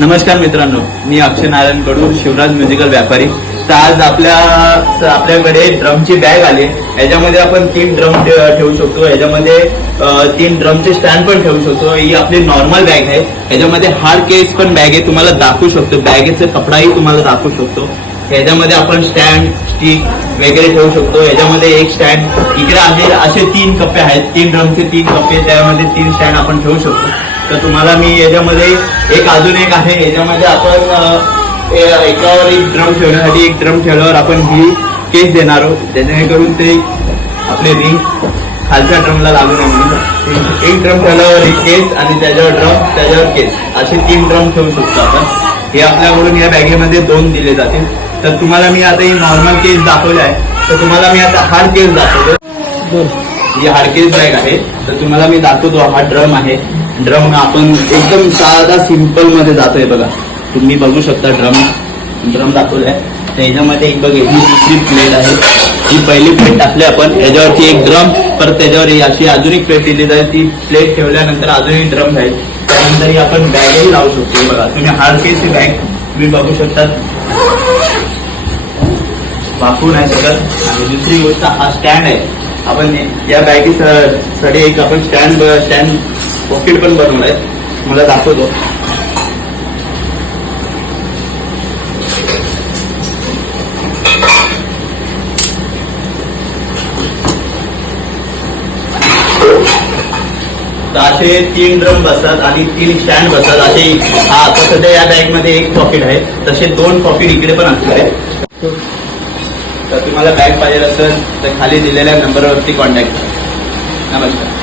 नमस्कार मित्रांनो, मी अक्षय नारायण कडू, शिवराज म्युझिकल व्यापारी. तर आज आपल्याकडे ड्रमची बॅग आली. याच्यामध्ये आपण 3 ड्रम ठेवू शकतो. याच्यामध्ये 3 ड्रमचे स्टँड पण ठेवू शकतो. ही आपली नॉर्मल बॅग आहे. याच्यामध्ये हार्ड केस पण बॅग आहे, तुम्हाला दाखवू शकतो. बॅगेचा कपडाही तुम्हाला दाखवू शकतो. याच्यामध्ये आपण स्टँड, स्टिक वगैरे ठेवू शकतो. याच्यामध्ये एक स्टँड इकडे आहे. असे 3 कप्पे आहेत. 3 ड्रमचे 3 कप्पे, त्यामध्ये 3 स्टँड आपण ठेवू शकतो. तर तुम्हाला मी याच्यामध्ये अजून एक आहे. याच्यामध्ये आपण एकावर एक ड्रम ठेवण्यासाठी एक ड्रम ठेवल्यावर आपण ही केस देणार आहोत, जेणेकरून ते आपले रिंग खालच्या ड्रमला लागू नये म्हणून. एक ड्रम ठेवल्यावर एक केस आणि त्याच्यावर ड्रम, त्याच्यावर केस, असे 3 ड्रम ठेवू शकतो आपण. हे आपल्याकडून या बॅगेमध्ये 2 दिले जातील. तर तुम्हाला मी आता ही नॉर्मल केस दाखवली आहे, तर तुम्हाला मी आता हार्ड केस दाखवतो. ही हार्ड केस बॅग आहे. तर तुम्हाला मी दाखवतो. हा ड्रम आहे. ड्रम आपण एकदम साधा सिंपल मध्ये जातोय बघा. तुम्ही बघू शकता ड्रम दाखवलाय. तर याच्यामध्ये एक बघा, ही दुसरी प्लेट आहे. ही पहिली प्लेट टाकली आपण, याच्यावरती एक ड्रम, परत त्याच्यावर अशी अजून एक प्लेट दिली जाईल. ती प्लेट ठेवल्यानंतर अजूनही ड्रम जाईल. त्यानंतर आपण बॅगही लावू शकतो. बघा तुम्ही हार्ड केसची बॅग तुम्ही बघू शकता, वापरू नाही शकत. आणि दुसरी गोष्ट, हा स्टँड आहे. आपण या बॅगेसाठी एक आपण स्टँड पॉकेट पण बनवलाय, मला दाखवतो. तर असे 3 ड्रम बसतात आणि 3 स्टँड बसतात. असे आता सध्या या बॅग मध्ये एक पॉकेट आहे, तसे 2 पॉकेट इकडे पण असणार आहे. तर तुम्हाला बॅग पाहिजे असेल तर खाली दिलेल्या नंबरवरती कॉन्टॅक्ट करा. नमस्कार.